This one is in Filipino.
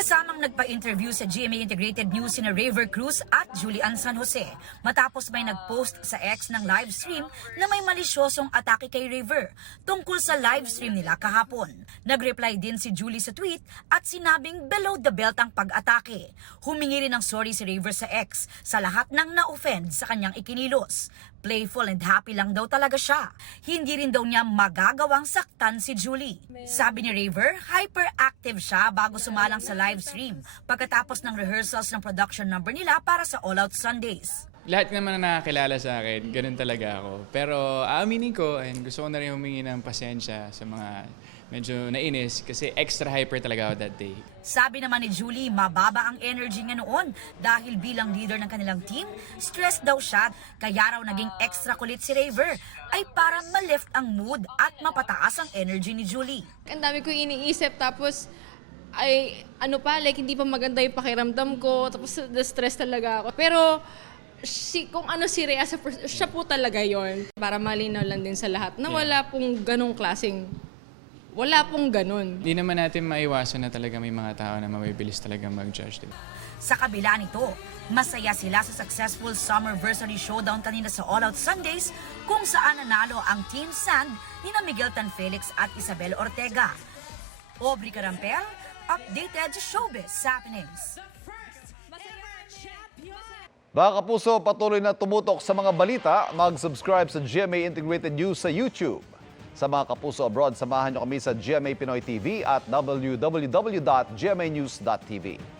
Magkasamang nagpa-interview sa GMA Integrated News sina Raver Cruz at Julian San Jose matapos may nag-post sa X ng live stream na may malisyosong atake kay Raver tungkol sa live stream nila kahapon. Nag-reply din si Julie sa tweet at sinabing below the belt ang pag-atake. Humingi rin ng sorry si Raver sa X sa lahat ng na-offend sa kanyang ikinilos. Playful and happy lang daw talaga siya. Hindi rin daw niya magagawang saktan si Julie. Sabi ni Raver, hyperactive siya bago sumalang sa live stream pagkatapos ng rehearsals ng production number nila para sa All Out Sundays. Lahat naman na nakakilala sa akin, ganun talaga ako. Pero aaminin ko, and gusto ko na rin humingi ng pasensya sa mga medyo nainis kasi extra hyper talaga ako that day. Sabi naman ni Julie, mababa ang energy niya noon dahil bilang leader ng kanilang team, stressed daw siya. Kaya raw naging extra kulit si Raver ay para ma-lift ang mood at mapataas ang energy ni Julie. Ang dami ko iniisip tapos ay hindi pa maganda yung pakiramdam ko tapos na-stress talaga ako. Pero kung ano si Rhea, siya po talaga yon. Para malinaw lang din sa lahat na wala pong ganong klaseng. Wala pong ganun. Hindi naman natin maiwasan na talaga may mga tao na mabibilis talaga mag-judge. Diba? Sa kabila nito, masaya sila sa successful Summerversary Showdown kanina sa All Out Sundays kung saan nanalo ang Team Sand ni Miguel Tan Felix at Isabel Ortega. Aubrey Carampel, updated showbiz happenings. Mga kapuso, patuloy na tumutok sa mga balita. Mag-subscribe sa GMA Integrated News sa YouTube. Sa mga kapuso abroad, samahan niyo kami sa GMA Pinoy TV at www.gmanews.tv.